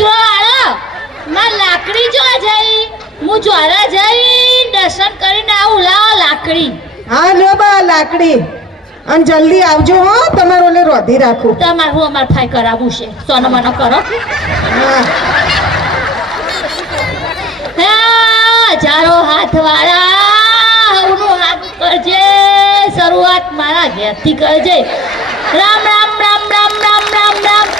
કચરો આળો માં લાકડી જો જઈ. હું જ્વારા જઈ દર્શન કરીને આવું. લાવ લાકડી. હા લ્યો બા લાકડી. અને જલ્દી આવજો હો. તમારો ઓલે રોધી રાખું. તમારે હું અમારે ફાઈ કરાવવું છે. સોનો મનો કરો. હજારો હાથ વાળા હવનો હાથ કરજે. શરૂઆત મારા ઘેરથી કરજે. રામ રામ રામ રામ રામ રામ રામ.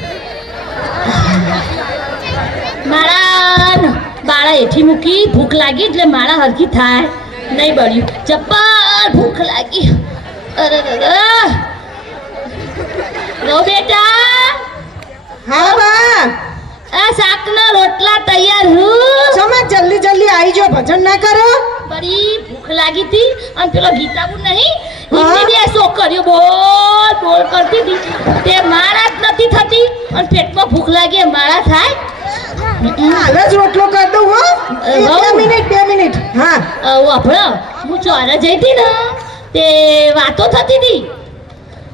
માળા બાળા એઠી મૂકી ભૂખ લાગી એટલે માળા હરખી થાય. નહીં બળ્યું. ચપ્પલ ભૂખ લાગી. અરે રો બેટા. હા બા. આ શાકના રોટલા તૈયાર હું. સમા જલ્દી જલ્દી આવી જાઓ ભજન ના કરો. બરી ભૂખ લાગી હતી અને પેલો ગીતાબુ નહીં. એમની બે છોકરીઓ બોલ બોલ કરતી હતી. તે મારા જ નથી થતી અને પેટમાં ભૂખ લાગી માળા થાય. હાલ જ રોટલો કરી દઉં હો. બે મિનિટ બે મિનિટ. હા. અ, વાપરો હું ચોરા જઈ હતી ને. તે વાતો થતી હતી.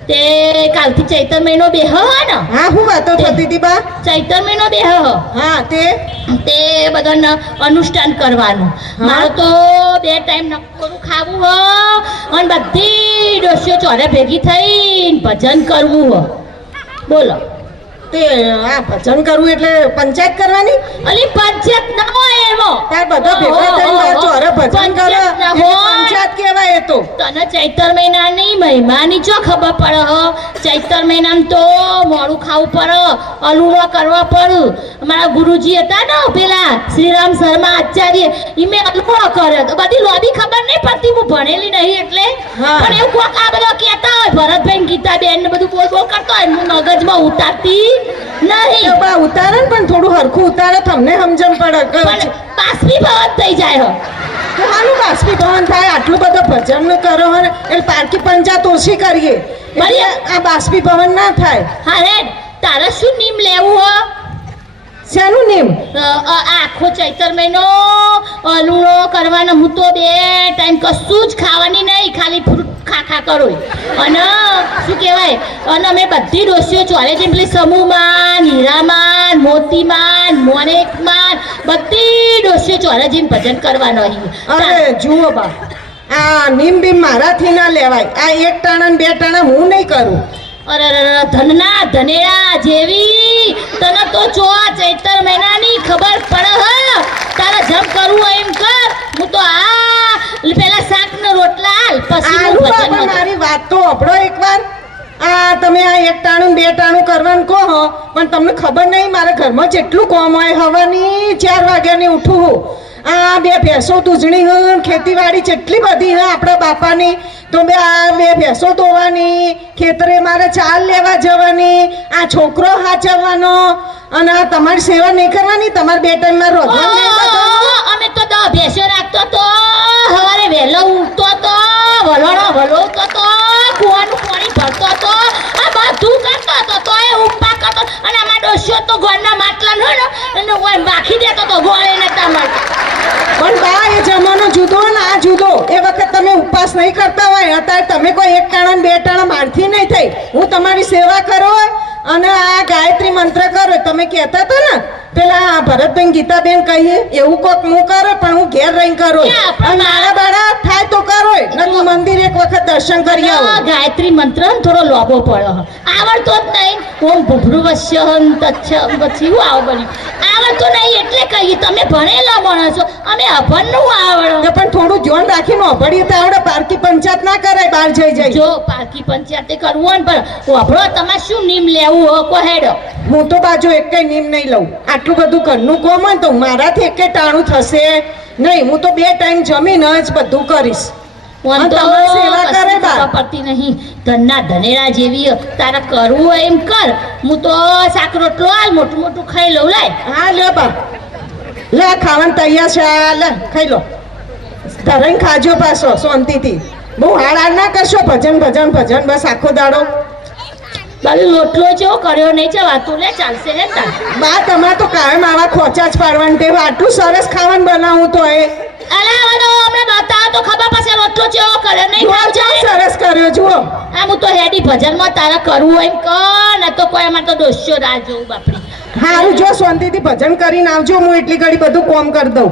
તે કાલથી ચૈતર મહિનો બેહ ને. હા હું વાતો થતી હતી બા. ચૈતર મહિનો બેહ હા. તે? તે બધાને અનુષ્ઠાન કરવાનું. મારો તો બે ટાઈમ નકોરું ખાવું હો. અને બધી ડોસીઓ ચોરે ભેગી થઈને ભજન કરવું હો. બોલો. તે આ ભજન કરવું એટલે પંચાયત કરવાની? અલી પંચાયત ના હોય એમાં તાર બધો ભેગા થઈને આ અરે ભજન કરો. પંચાયત કહેવાય એ તો. તને ચૈતર મહિનાની મહિમાની ચો ખબર પડે હો? ચૈતર મહિનામાં તો મોડું ખાવું પડે. અલુવા કરવા પડે. અમારા ગુરુજી હતા ને પેલા શ્રીરામ શર્મા આચાર્ય ઈ મેં અલુવા કર્યો તો બધી લોબી ખબર નહીં પડતી હું ભણેલી નહીં એટલે. પણ એવું કોક આ બધો કહેતા હોય ભરતભાઈ ગીતા ગીતાબેન ને બધું બોલ બોલ કરતો હોય હું મગજમાં ઉતારતી નહીં. બા ઉતારે ને પણ થોડું હરખું ઉતારે તમને સમજણ પડે પણ બાષ્પીભવન થઈ જાય હ. હાલું બાષ્પીભવન થાય આટલું બધું ભજન કરો ને એટલે પારકી પંચાયત ઓછી કરીએ. આ બાષ્પીભવન ના થાય. હા રે તારે શું નીમ લેવું હો? શેનું નેમ? આખો ચૈતર મહિનો લૂણો કરવાનો હું તો બે ટાઈમ કશું જ ખાવાની નહીં ખાલી ફ્રૂટ ખા ખા કરો. અને શું કહેવાય? અને અમે બધી ડોસીઓ ચોલે છે પેલી સમૂહમાન હીરામાન મોતીમાન મોનેકમાન બધી ડોસીઓ ચોલે જઈને ભજન કરવાનો અરે જુઓ બા આ નીમ બીમ મારાથી ના લેવાય. આ એક ટાણા બે ટાણા હું નહીં કરું. અરે ધનના ધનેરા જેવી. તને તો જો આ ચૈતર મહિનાની ખબર પડે હ. તારે જમ કરવું હોય એમ કર. હું તો આ પેલા શાક ને રોટલા હાલ પછી મારી વાત તો અભળો એકવાર. આ તમે આ એક ટાણું બે ટાણું કરવાનું કહો હો, પણ તમને ખબર નહીં મારા ઘરમાં જેટલું કોમ હોય હવાની ચાર વાગ્યાની ઉઠું હું. આ બે ભેંસો દૂધણી હું ખેતીવાડી જેટલી બધી હે આપણા બાપાની તો બે આ બે ભેંસો ધોવાની ખેતરે મારે ચાલ લેવા જવાની આ છોકરો હાચવવાનો અને આ તમારી સેવા નહીં કરવાની તમારે બે ટાઈમમાં? ઓહો, અમે તો દહ ભેંસો રાખતો તો સવારે વહેલો ઉઠતો તો વલોડો વલોવતો તો એને ઓય માખી દેતો તો ગોળે નતા મળતા પણ બા એ જમાનો જુદો ને આ જુદો. એ વખત તમે ઉપવાસ નહીં કરતા હોય. અત્યારે તમે કોઈ એક ટાણા, બે ટાણા મારથી નહીં થઈ. હું તમારી સેવા કરો અને આ ગાયત્રી મંત્ર કરો તમે કહેતા હતા ને પેલા ભરતભાઈ ગીતાબેન કહીએ એવું કોક હું કરો પણ હું ઘેર રહીને કરો. મારા બાળા થાય તો કરો ને મંદિર એક વખત દર્શન કરી આવો. ગાયત્રી મંત્ર થોડો લોભો પડ્યો. આવડતો જ નહીં. ઓમ ભૂભૃવશ્યહન તચ્છ પછી હું આવો બની આવડતું નહીં એટલે કહીએ તમે ભણેલા માણસો અમે અભણનું આવડો. પણ થોડું જોન રાખીને અભણીએ તો આવડે. પારકી પંચાયત ના કરાય બહાર જઈ જાય જો પારકી પંચાયતે કરવું હોય ને પણ વાપરો તમારે શું નીમ લેવું હો? કો હેડો. હું તો બાજુ એકેય નીમ નહીં લઉં. આટલું બધું ઘરનું કોમ તો મારાથી એકે ટાણું થશે નહીં હું તો બે ટાઈમ જમીને જ બધું કરીશ. પડતી નહીં. ધનના ધનેરા જેવી તારે કરવું હોય એમ કર. હું તો શાક રોટલો હાલ મોટું મોટું ખાઈ લઉં લાય. હા લે બા લે ખાવાનું તૈયાર છે લે ખાઈ લો. ધરાઈને ખાજો પાછો શાંતિથી. બહુ હાડ ના કરશો. ભજન ભજન ભજન બસ આખો દાડો. બાકી લોટલો જેવો કર્યો નહીં જવાતું લે ચાલશે ને બા તમારે તો કાયમ આવા ખોચા જ પાડવાની ટેવ આટલું સરસ ખાવાનું બનાવું તો એ. અલા હવે અમને બતાવો તો ખબર પડશે લોટલો જેવો કર્યો નહીં ખાવ સરસ કર્યો જુઓ. આ હું તો હેડી ભજનમાં તારા કરવું હોય કર ને તો કોઈ અમારે તો દોસ્યો રાહ બાપડી. હારું જો શાંતિથી ભજન કરીને આવજો હું એટલી ઘડી બધું કોમ કરી દઉં.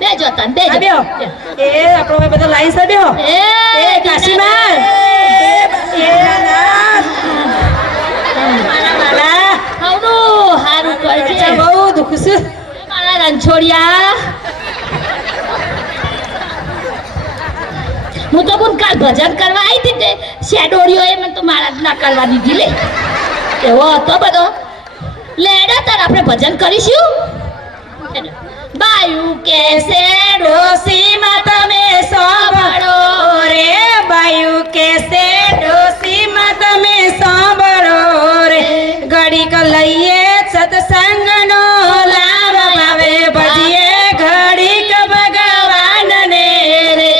બેજો તન બેજો. બેહો. એ આપણો બધો લાઈન સે બેહો. એ કાશીમાં એ હારું કરજે. બહુ દુઃખ છે. મારા રણછોડિયા. હું તો પણ કાલ ભજન કરવા આવી હતી તે શેડોળીઓ એ મને તો મારા જ ના કરવા દીધી લે. એવો હતો બધો. લેડા તાર આપણે ભજન કરીશું? બાયુ કે છે ડોસીમાં તમે સાંભળો? રે બાયુ કેસે ડોસીમાં તમે સાંભળો? રે ઘડીક લઈએ સત્સંગનો લાભ ભજીએ ઘડીક ભગવાનને. રે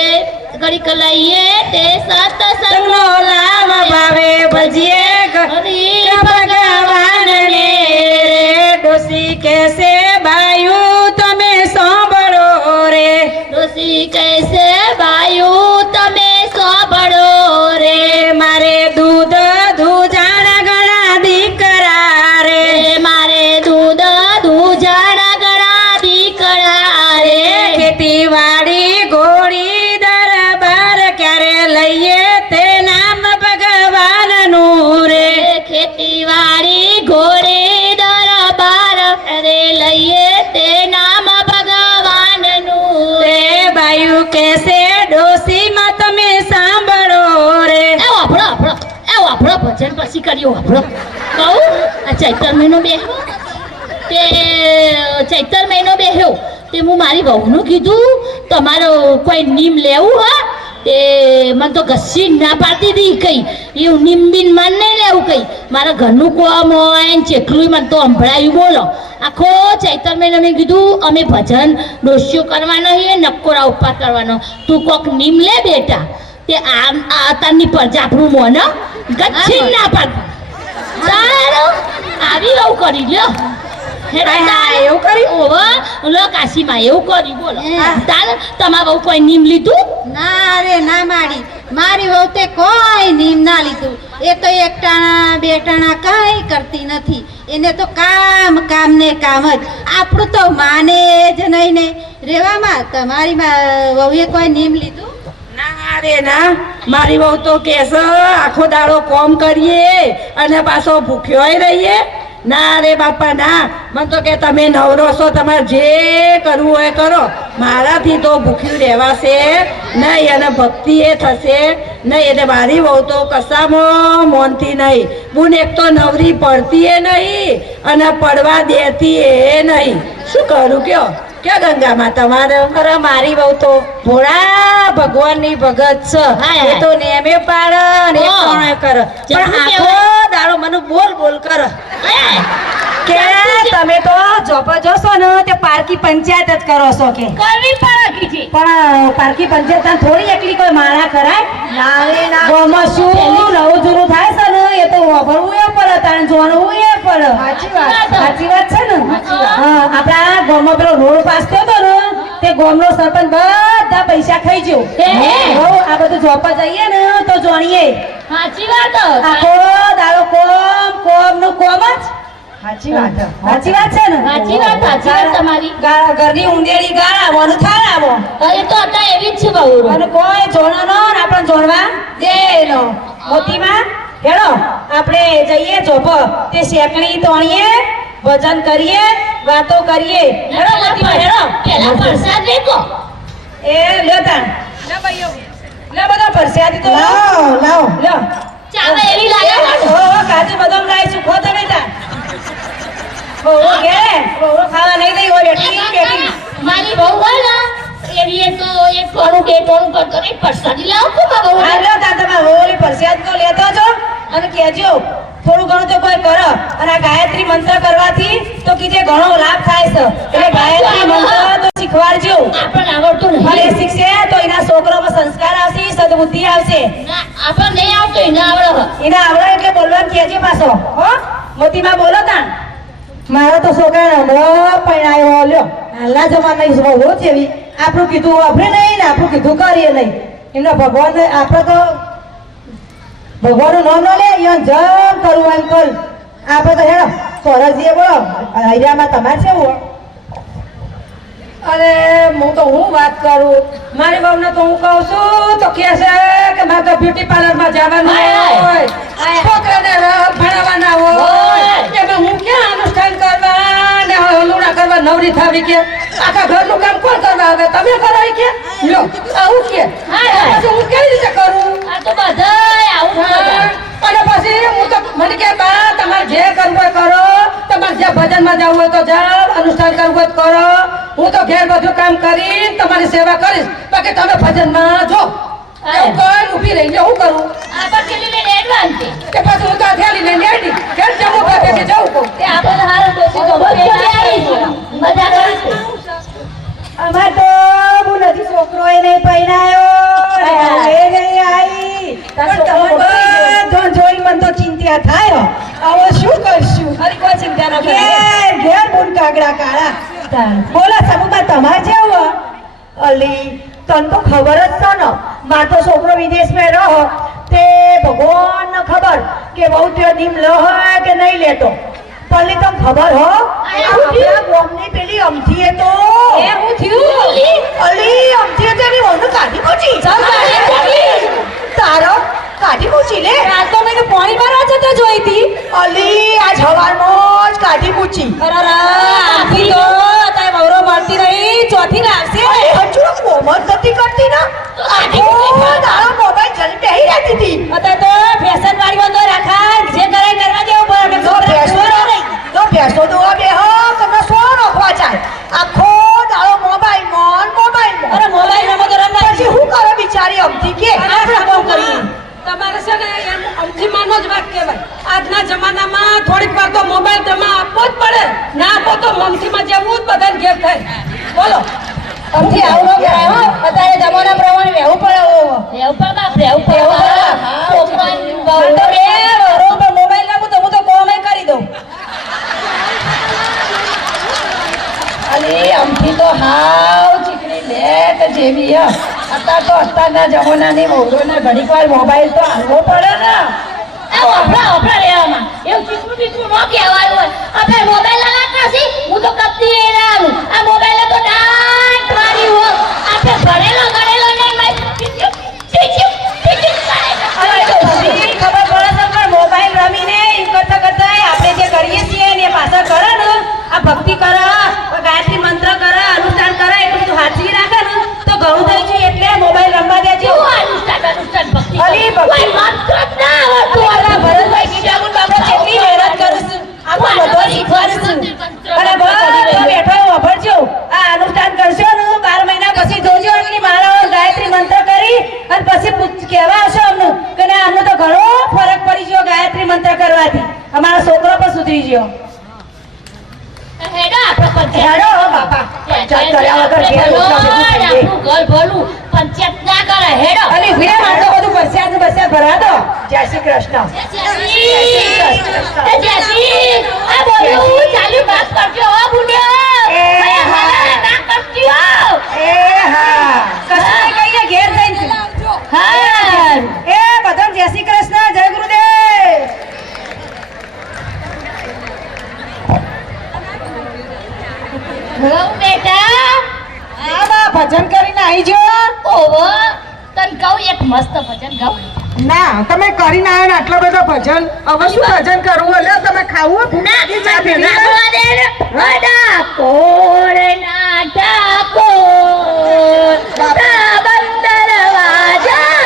ઘડીક લઈએ તે સત્સંગ સંગનો લાભ ભજીએ ઘડીક ભગવાનને. રે ડોસી બાયુ કર્યું હભળો કહું આ ચૈતર મહિનો બેહ્યો તે ચૈતર મહિનો બેહ્યો તે હું મારી વહુનું કીધું તમારો કોઈ નીમ લેવું હા તે મને તો ઘસી ના પાડતી હતી કઈ એવું નીમ બીન મન નહીં લેવું કઈ મારા ઘરનું કોમ હોય ને ચેટલું મને તો સંભળાયું બોલો આખો ચૈતર મહિનો મેં કીધું અમે ભજન ડોસ્યો કરવાનો એ નક્કોરા ઉપા કરવાનો તું કોક નીમ લે બેટા તે આમ આ તારની આપણું મોન ગચ્છી ના પાડ આવી એવું કરી લ્યો. એવું? ઓહો, લો કાશીમાં એવું કર્યું બોલો. તમારા બહુ કોઈ નીમ લીધું? ના રે ના માડી મારી વહુ તે કોઈ નીમ ના લીધું. એ તો એક ટાણા બે ટાણા કાંઈ કરતી નથી. એને તો કામ કામ ને કામ જ. આપણું તો માને જ નહીં ને. રેવામાં તમારી વહુએ કોઈ નીમ લીધું ના રે ના? મારી બહુ તો કેસ આખો દાડો કોમ કરીએ અને પાછો ભૂખ્યોય રહીએ. ના રે બાપા, ના. મને તો કે તમે નવરો છો, તમારે જે કરવું હોય કરો. મારાથી તો ભૂખ્યું રહેવાશે નહીં અને ભક્તિ એ થશે નહીં. એટલે મારી વહુ તો કશામાં મોનથી નહીં. બુન એક તો નવરી પડતી એ નહીં અને પડવા દેતી એ નહીં. શું કરું કયો? ક્યાં ગંગામાં તમારે? અરે મારી બહુ તો ભોળા ભગવાનની ભગત છે. એ તો નેમે પાડે ને કરે? પણ આખો દાડો મને બોલ બોલ કરે. કે તમે તો જોબ જોશો ને તે પારકી પંચાયત જ કરો છો કે. કરવી પડે પણ પારકી પંચાયત થોડી એકલી કોઈ માણા કરાય ગામમાં શું નવું જૂનું થાય છે ને એ તો વાપરવું એ પડે તારે જોવાનું એ પડે. સાચી વાત. સાચી વાત છે ને? હા આપણા ગામમાં પેલો રોડ પાસ થયો હતો ને તે ગામનો સરપંચ બધા પૈસા ખાઈ ગયો. હે, હે. હો, આ બધું જોબ જઈએ ને તો જોણીએ. સાચી વાત. આખો દાડો કોમ કોમનું કોમ જ. સાચી વાત છે. સાચી વાત છે ને? સાચી વાત, સાચી વાત તમારી. ગા- ઘરની ઉંદેડી ગાળ આવવાનું થાય આવો. એ તો અત્યારે એવી જ છે બહુ. અને કોઈ જોવાનો ને આપણે જોણવા દે નો મોતીમાં હેડો આપણે જઈએ જોબ તે શેકણી તોણીએ ભજન કરીએ વાતો કરીએ. હેડો મોતીમાં હેડો પેલા પ્રસાદ લેકો એ લ્યો તાણ. લે ભાઈઓ લે બધા પરસ્યાદી તો. લાવો લાવો. લ્યો. ચાવે એવી લાગે. ઓ કાજુ બદામ લાવીશું ખો તમે તાણ. ઓ ઘેરે ઓ, ખાવા નહીં દઈ હોય બેઠી મારી બહુ ને એવી તો એક બે ટોણું કરતો નહીં પ્રસાદી લાવો કો બાબા હા લ્યો તાણ તમારે હોળી તો લેતો જો. અને કહેજો થોડું ઘણું તો કોઈ કરો. અને આ ગાયત્રી મંત્ર કરવાથી તો કીજે ઘણો લાભ થાય છે. એટલે ગાયત્રી મંત્ર તો શીખવાડજો. આપણને આવડતું અને એ શીખશે તો એના છોકરામાં સંસ્કાર આવશે સદબુદ્ધિ આવશે. આપણને નહીં આવતું એના આવડે એના આવડે એટલે બોલવાનું કહેજે પાછો. હો મોતીમાં બોલો તાણ. મારો તો છોકરા હમણાં પરણાયો લ્યો. હાલના જમાનાની બહુ એવી. આપણું કીધું વાપરે નહીં ને આપણું કીધું કરીએ નહીં. એમનો ભગવાન આપણે તો ભગવાનનું નામ ન લે અહીંયા જમ કરવું એમ કર. આપણે તો હેડો સોરજીએ બોલો હૈરામાં તમારે છે એવું અરે હું તો હું વાત કરું? મારી બહુને તો હું કહું છું તો કે છે કે મારે તો બ્યુટી પાર્લરમાં જવાનું હાય, છોકરાને ભણાવવાના હોય. કે હું ક્યાં અનુષ્ઠાન કરવા? ને હલુડા કરવા નવરી થાવી કે? આખા ઘરનું કામ કોણ કરવા આવે? તમે કરો કે? લ્યો આવું કે? હું કેવી રીતે કરું? આ તો બધાય આવું અને પછી હું તો મને કે બા તમારે જે કરવું હોય કરો. તમારે જે ભજનમાં જવું હોય તો જાઓ અનુષ્ઠાન કરવું હોય તો કરો. હું તો ઘેર બધું કામ કરી તમારી સેવા કરીશ. બાકી તમે ભજનમાં જો. કઈ રહી હું કરું? આ પર લઈને એડવાન્સ કે પછી હું તો થેલી લઈને ઘેર જમું ભાગે કે તે આપણે હારું ડોસી તો બસ જોડે આવીશું. મજા કરીશું. અમાર તો હું નથી છોકરો એ નહીં પહેરાયો એ નહીં આવી. પણ તમે બધો જોઈ મન તો ચિંતા થાય હવે શું કરશું? અરે કોઈ ચિંતા ન ઘેર ઘેર બુન કાગડા કાળા. બોલો સમૂહમાં તમારે જેવું અલી તને તો ખબર જ છે ને. મારો તો છોકરો વિદેશમાં રહો તે ભગવાન ખબર કે બહુ તે દીમ લો કે નહીં લેતો? પલ્લી તમ ખબર હો? આપણા ગામની પેલી અમથીએ તો. એ હું થયું? અલી અમથીએ તો એની વહુને કાઢી ચાલ તારો કાઢી મૂકી લે. આ તો મેં પાણી ભરવા જતો જોઈ હતી. અલી આજ હવારમાં જ કાઢી મૂકી. અરે આખી તો તાય વવરો મારતી રહી. ચોથી લાવશે હજુ મોહમ્મદ નથી કરતી ના. આખી. દાડો રહેતી હતી. અત્યારે તો ફેશન વાળી બંધો રાખાય જે કરાય કરવા દેવું પડે. અમે ભેંસો તો ભેંસો દોવા બેહો તમને સો જાય? આખો દાડો મોબાઈલ મોન મોબાઈલ અરે મોબાઈલ રમો તો રમવા પછી શું કરો બિચારી અમથી કે? આપણે કરીએ. તમારે છે ને એમ અમથીમાંનો જ વાત કહેવાય. આજના જમાનામાં થોડીક વાર તો મોબાઈલ તમે આપવો જ પડે. ના આપો તો મમથીમાં જેવું જ બધાને ઘેર થાય. બોલો. અમથી આવું ન કરાય હો. અત્યારે જમાના પ્રમાણે રહેવું પડે રહેવું પણ બાપ, રહેવું પડે. મોબાઈલ તો હું તો કોમે કરી દઉં. અલી અમથી તો હાવ ચીકણી લેટ જેવી હ. અત્યાર તો અત્યારના જમાનાની વહુઓને ઘડીક વાર મોબાઈલ તો હાલવો પડે ને. આ વફરા વફરા રહેવામાં. એવું ચીકણું ચીકણું ન કહેવાયું હોય. આપણે મોબાઈલ છીએ, હું તો કપતી એ આ તો ખબર પડે પણ મોબાઈલ રમીને કરતા કરતા આપણે જે કરીએ છીએ ને એ પાછા કરે ને. આ ભક્તિ કરે ગાયત્રી મંત્ર કરે અનુષ્ઠાન કરે એટલું બધું હાચવી રાખે ને તો ઘણું થઈ છે એટલે મોબાઈલ રમવા દેજો. અનુષ્ઠાન, અનુષ્ઠાન, ભક્તિ કરે? અલી, મંત્ર જ ના આવડતું ભરતભાઈ તો આપણે કેટલી મહેનત કરીશું આપણે બધો શીખવાડીશું અને બધો બેઠો હોય વાપરજો આ અનુષ્ઠાન કરશો ને બાર મહિના પછી જોજો એમની માળાઓ ગાયત્રી મંત્ર કરી અને પછી પૂછ- કહેવા આવશો અમને કે ના અમને તો ઘણો ફરક પડી ગયો ગાયત્રી મંત્ર કરવાથી અમારા છોકરો પણ સુધરી ગયો. હેડો આપણે હેડો બાપા. પંચાયત કર્યા વગર જાય. ભલું પંચાયત ના કરે હેડો. અને ઊભી રહે, બધું બસ્યા ને ભરા દો. જય શ્રી કૃષ્ણ. જેસી, એ જેસી, આ બોલું ચાલ્યું બાપ કરજો હો બુડ્યો. એ હા. ના કરતી એ હા. કશું કહીને ઘેર જઈને હા. ઘઉં બેટા. આવા ભજન કરીને આવી જો. ઓહો તન કહું એક મસ્ત ભજન ગાવ ના તમે કરીને આવ્યા ને આટલા ભજન? હવે શું ભજન કરવું? એટલે તમે ખાવું? ના ચા પીવા દે રડા કોળ નાટા કોળ બંદર વાજા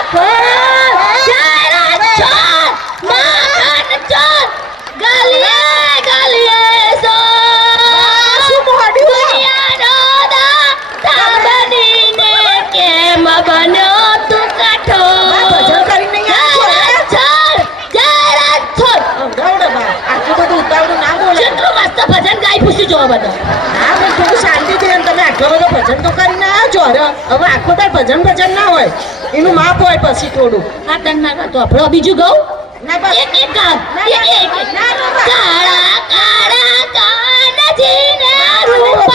પૂછી જોવા બધા હા પણ થોડું શાંતિથી એમ તમે આટલો બધો ભજન તો કરીને ના છો અરે હવે આખો તાર ભજન ભજન ના હોય. એનું માપ હોય પછી થોડું. આ તન મારવા તો આપણો બીજું ગાઉં? ના બસ. એક એક ના, એક. કાળા કાળા રૂપાળા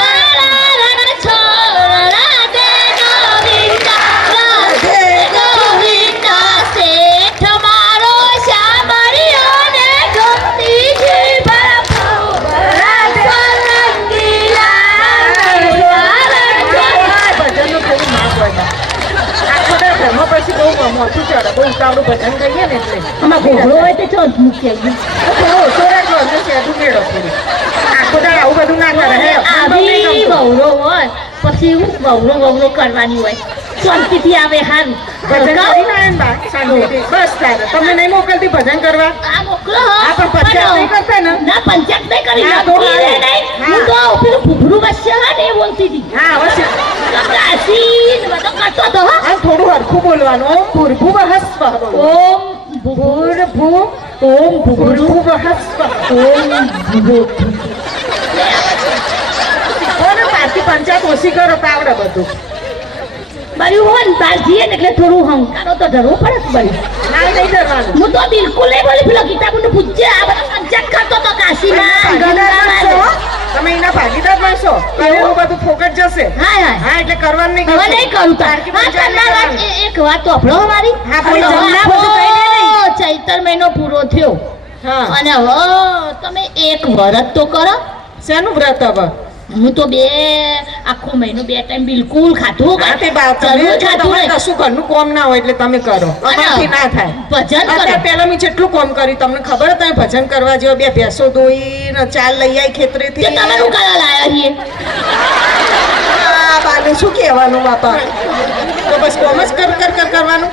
મોટું ચડે બહુ ઉતાવળું ભજન કહીએ ને એટલે. આમાં ઘોઘરો હોય તો ચો મૂકી આવી થોડો ઓછો રાખજો એટલે સેધું મેળો પૂરી. આખો તાર આવું બધું ના કરે આવી વવરો હોય પછી હું વવરો વવરો કરવાની હોય. શાંતિથી આવે હારું ભજન કરીને આવ્યા બા શાંતિથી બસ તારે તમને નહીં મોકલતી ભજન કરવા? આ મોકલો આ પણ પંચાયત નહીં કરતા ને? ના પંચાયત નહીં કરી. ના, તો નક્કી હારું. નહીં. હા. હું તો પેલું ઘૂઘરું વચ્ચે હા ને બોલતી હતી. હા અવશ્ય કાશી બધો કરતો હતો હા. થોડું હરખું બોલવાનું ઓમ ભૂરભૂ ઓમ ભૂર ઓમ ભૂરભૂ વહસ્વ. ઓમ ભૂગુ પાછી પંચાયત ઓછી કરો પાવડે આવડે બધું. બળ્યું હોય ને તાર જીએ ને એટલે થોડું હંકારો તો ડરવો પડે ને ડરવાનું હું તો બિલકુલ નહીં બોલી પેલો ગીતાબુને પૂછજે આ બધા પંચાયત કરતો તો કાશીમાં તમે એના ભાગીદાર બનશો કરેલું બધું ફોકટ જશે? હા હા હા એટલે કરવાનું નહીં હવે નહીં કરું તાર એક વાત તો મારી હા. ચૈતર મહિનો પૂરો થયો. હા. અને હવે તમે એક વ્રત તો કરો. શેનું વ્રત હવે? હું તો બે આખો મહિનો બે ટાઈમ બિલકુલ ખાધું તમારે કશું ઘરનું કોમ ના હોય એટલે તમે કરો. અમારથી ના થાય. ભજન કરે. પહેલા મેં જેટલું કોમ કર્યું તમને ખબર તમે ભજન કરવા જેવો બે ભેંસો ધોઈ ને ચાલ લઈ આવી ખેતરેથી. તે તમે શું કરવા લાયા છીએ? આ બાને શું કહેવાનું બાપા? તો બસ કોમ જ કર કર કર કરવાનું?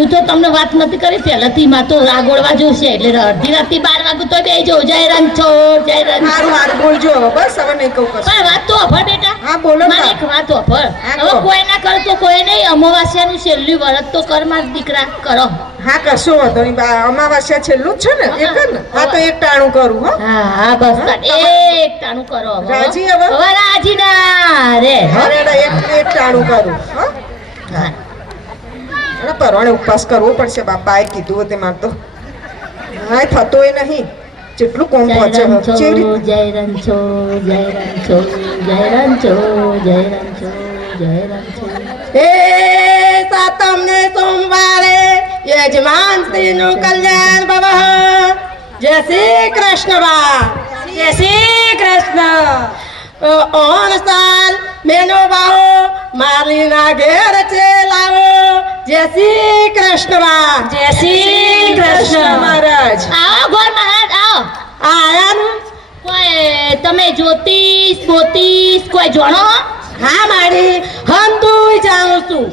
હું તો તમને વાત નથી કરી પહેલાથી માં તો રાગોળવા જોશે એટલે અડધી રાતથી બાર વાગું તો બે જો જય રણછોડ જય રણછોડ સારું સારું બોલજો બસ હવે નહીં કહું પણ વાત તો અભર બેટા. હા, બોલો મારે એક વાત અભળ હા, હવે કોઈ ના કરે તો કોઈ નહીં અમાવાસ્યાનું છેલ્લું વરત તો કર માર દીકરા કરો. હા કશો વાંધો નહીં અમાવાસ્યા છેલ્લું જ છે ને એક જ હા તો એક ટાણું કરું હા. હા બસ એક ટાણું કરો રાજી હવે? રાજી ના રે હવે એક ટાણું કરું હો. હા. એના પરવાણે ઉપવાસ કરવો પડશે બાપાએ કીધું હતું માર તો હા થતો એ નહીં જેટલું કોમ પહોંચે હવે. જય રણછોડ, જય રણછોડ, જય રણછોડ, જય રણછોડ, જય રણછોડ. એ સાતમને સોમવારે યજમાન શ્રીનું કલ્યાણ ભવ જય શ્રી કૃષ્ણ બા જય શ્રી કૃષ્ણ ઓણ સાલ મેનો બાહો મારી ના ઘેર છે લાવો. જય શ્રી કૃષ્ણ જય શ્રી કૃષ્ણ મહારાજ. આવો ગોર મહારાજ આવો. આયાનું? કોઈ તમે જ્યોતિષ બોતિષ કોઈ જાણો? હા મારી. હંધુય જાણું છું.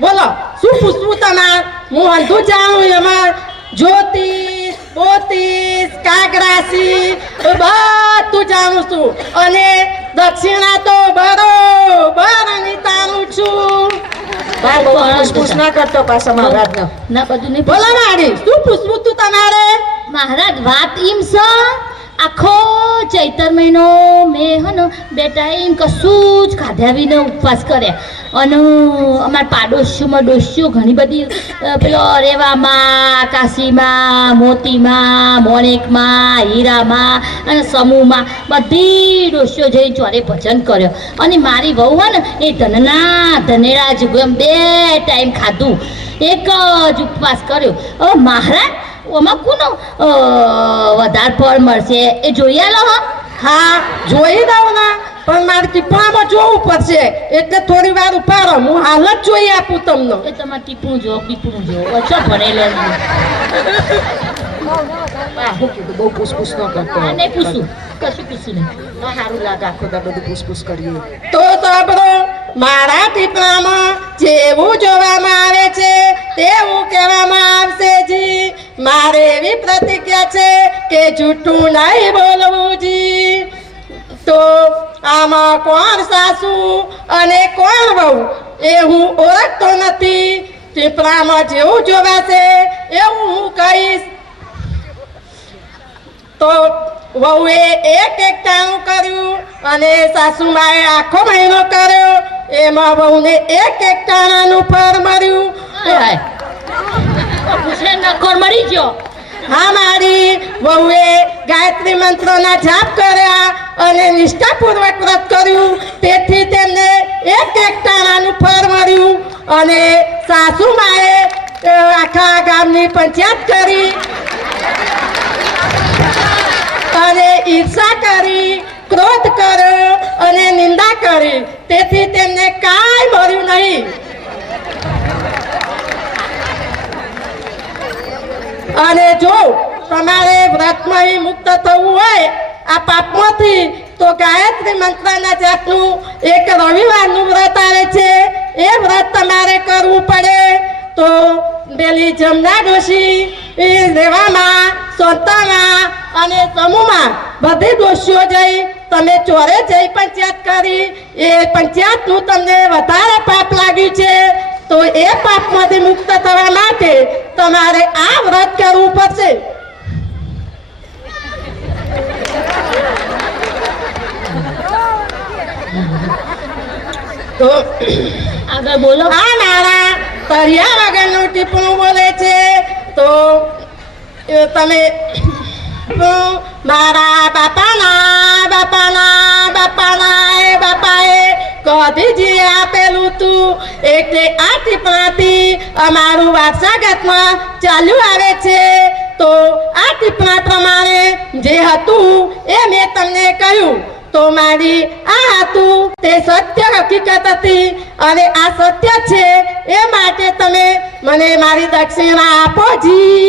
બોલો શું પૂછવું તમાર? હું હંધુ જાણું એમાં? જ્યોતિષ બોતિષ કાગરાશી બધું જાણું છું. અને દક્ષિણા તો બરોબર તારું છું. ભાઈ બહુ પૂછપૂછ ના કરતો પાછા મહારાજને ના બધું નહીં બોલો મારી શું પૂછવું તું તમારે? મહારાજ વાત એમ છે? આખો ચૈતર મહિનો મેં હે ને બે ટાઈમ કશું જ ખાધ્યા વિના ઉપવાસ કર્યા. અને અમારા પાડોશીઓમાં ડોશીઓ ઘણી બધી પેલો રેવામાં, કાશીમાં, મોતીમાં, મોણેકમાં, હીરામાં અને સમૂહમાં બધી ડોશીઓ જઈને ચોરે ભજન કર્યો. અને મારી વહુ હોય ને, એ ધનના ધનેરા જ બે ટાઈમ ખાધું. એક જ ઉપવાસ કર્યો. હવે મહારાજ ઓમાં કોનો વધાર ફળ મળશે. એ જોઈ આલો હા. જોઈ દઉં ને પણ મારે ટીપામાં જોવું પડશે. એટલે થોડી વાર ઉપાડો. હું હાલ જ જોઈ આપું તમને. એ તમારે ટીપણું જો પીપણું જો. ઓછો ભણેલો છે. આ હું કીધું બહુ પૂછપૂછ ન કરતો. આ પૂછું કશું પૂછું નહીં. સારું લાગે આખો દા બધું પૂછપૂછ કરીએ. તો સાંભળો મારા ટીપણામાં જેવું જોવામાં આવે છે તેવું કહેવામાં આવશે જી. મારે એવી પ્રતિજ્ઞા છે કે જૂઠું નહીં બોલવું જી. તો આમાં કોણ સાસુ અને કોણ વહુ એ હું ઓળખતો નથી. પીપળામાં જેવું જોવાશે એવું હું કહીશ. તો વહુએ એક એકટાણું કર્યું અને સાસુમાએ આખો મહિનો કર્યો. એમાં વહુને એક એક ટાણાનું ફળ મળ્યું. પૂછે મરી ગયો. હા મારી વહુએ ગાયત્રી મંત્રોના જાપ કર્યા અને નિષ્ઠાપૂર્વક વ્રત કર્યું. તેથી તેમને એક એક ટાણાનું ફળ મળ્યું અને સાસુ માએ આખા ગામની પંચાયત કરી અને ઈર્ષા કરી, ક્રોધ કર્યો અને નિંદા કરી. તેથી તેમને કાંઈ મળ્યું નહીં. અને જો તમારે વ્રતમાં મુક્ત થવું હોય, આ પાપમાંથી, તો ગાયત્રી મંત્રના જાપનું એક રવિવારનું વ્રત આવે છે. એ વ્રત તમારે કરવું પડે. તો પેલી જમના ડોશી, એ રેવામાં સોતામાં અને સમૂહમાં બધી ડોશીઓ જઈ, તમે ચોરે જઈ પંચાયત કરી. એ પંચાયતનું તમને વધારે પાપ લાગ્યું છે. તો એ પાપમાંથી મુક્ત થવા માટે તમારે આ વ્રત કરવું પડશે. તો આગળ બોલો. આ નાણા. તરિયા વગરનું ટીપણું બોલે છે. તો એ તમે મારા બાપાના બાપાના બાપાના એ બાપાએ કધીજી આપેલું તું? એટલે આ ટીપણાથી અમારું વારસાગતમાં ચાલ્યું આવે છે. તો આ ટીપણા પ્રમાણે જે હતું એ મેં તમને કહ્યું. તો મારી આ હતું તે સત્ય હકીકત હતી અને આ સત્ય છે એ માટે તમે મને મારી દક્ષિણા આપો જી.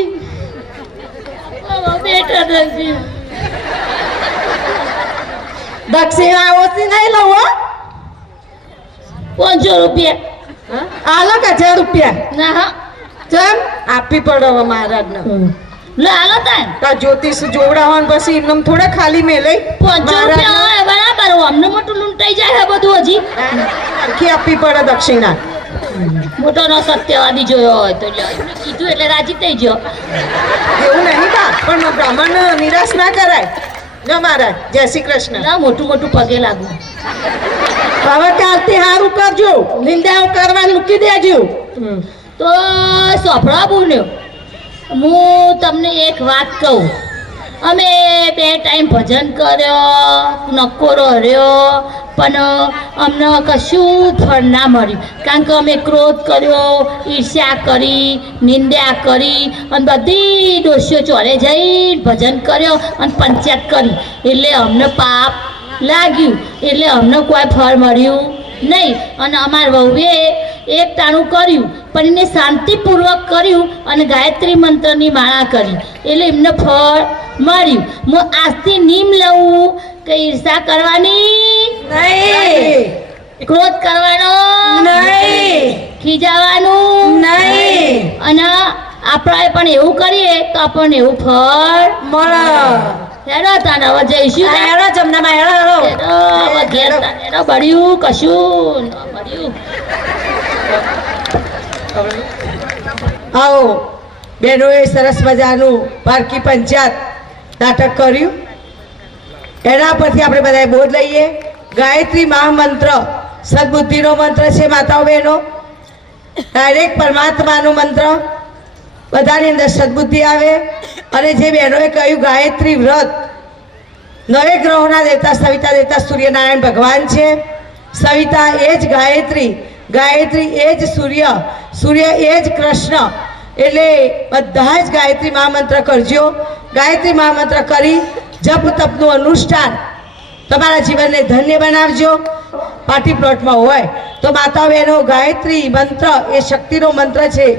બેટા દર્દી દક્ષિણા ઓછી નહીં લઉં પાંચસો રૂપિયા. આલો કે હજાર રૂપિયા. ના હા. ચમ આપી પડે હવે મહારાજને. લે હાલો તાન. તો જ્યોતિષ જોવડાવવાનું પછી એમને થોડા ખાલી મેલે પાંચસો રૂપિયા હોય બરાબર. અમને મોટું લૂંટાઈ જાય બધું હજી. આખી આપી પડે દક્ષિણા. મોટો નો સત્યવાદી જોયો હોય તો કીધું એટલે રાજી થઈ ગયો. એવું નહીં કા પણ બ્રાહ્મણ નિરાશ ના કરાય. જો મહારાજ. જય શ્રી કૃષ્ણ. ના મોટું મોટું પગે લાગુ. હવે કાલથી સારું કરજો. નિંદાઓ કરવાનું મૂકી દેજો. તો સોફળા બોલ્યો હું તમને એક વાત કહું. અમે બે ટાઈમ ભજન કર્યો નકોરો હર્યો પણ અમને કશું ફળ ના મળ્યું. કારણ કે અમે ક્રોધ કર્યો ઈર્ષ્યા કરી નિંદ્યા કરી અને બધી દોષીઓ ચોરે જઈ ભજન કર્યો અને પંચાયત કરી. એટલે અમને પાપ લાગ્યું. એટલે અમને કોઈ ફળ મળ્યું નહીં. અને અમાર વહુએ એક તાણું કર્યું પણ એને શાંતિપૂર્વક કર્યું અને ગાયત્રી મંત્રની માળા કરી. એટલે એમને ફળ મળ્યું. હું આજથી નીમ લઉં કે ઈર્ષા કરવાની? નહીં. ક્રોધ કરવાનો? નહીં. ખીજાવાનું? નહીં. અને આપણે પણ એવું કરીએ તો આપણને એવું ફળ મળે. હેડો તાને હવે જઈશું હેડો જમનામાં હેડો હેડો. હેડો ઘેર હેડો. બળ્યું કશું. બળ્યું. આવો બહેનોએ સરસ મજાનું પારકી પંચાયત નાટક કર્યું. એના પરથી આપણે બધાએ બોધ લઈએ. ગાયત્રી મહામંત્ર સદબુદ્ધિનો મંત્ર છે માતાઓ બહેનો. ડાયરેક્ટ પરમાત્માનો મંત્ર. બધાની અંદર સદબુદ્ધિ આવે. અને જે બહેનોએ કહ્યું, ગાયત્રી વ્રત નવે ગ્રહોના દેવતા, સવિતા દેવતા, સૂર્યનારાયણ ભગવાન છે. સવિતા એ જ ગાયત્રી ગાયત્રી એ જ સૂર્ય સૂર્ય એ જ કૃષ્ણ. એટલે બધા જ ગાયત્રી મહામંત્ર કરજો. ગાયત્રી મહામંત્ર કરી જપ તપનું અનુષ્ઠાન. તમારા જીવનને ધન્ય બનાવજો. પાર્ટી પ્લોટમાં હોય. તો માતા બહેનો, ગાયત્રી મંત્ર એ શક્તિનો મંત્ર છે.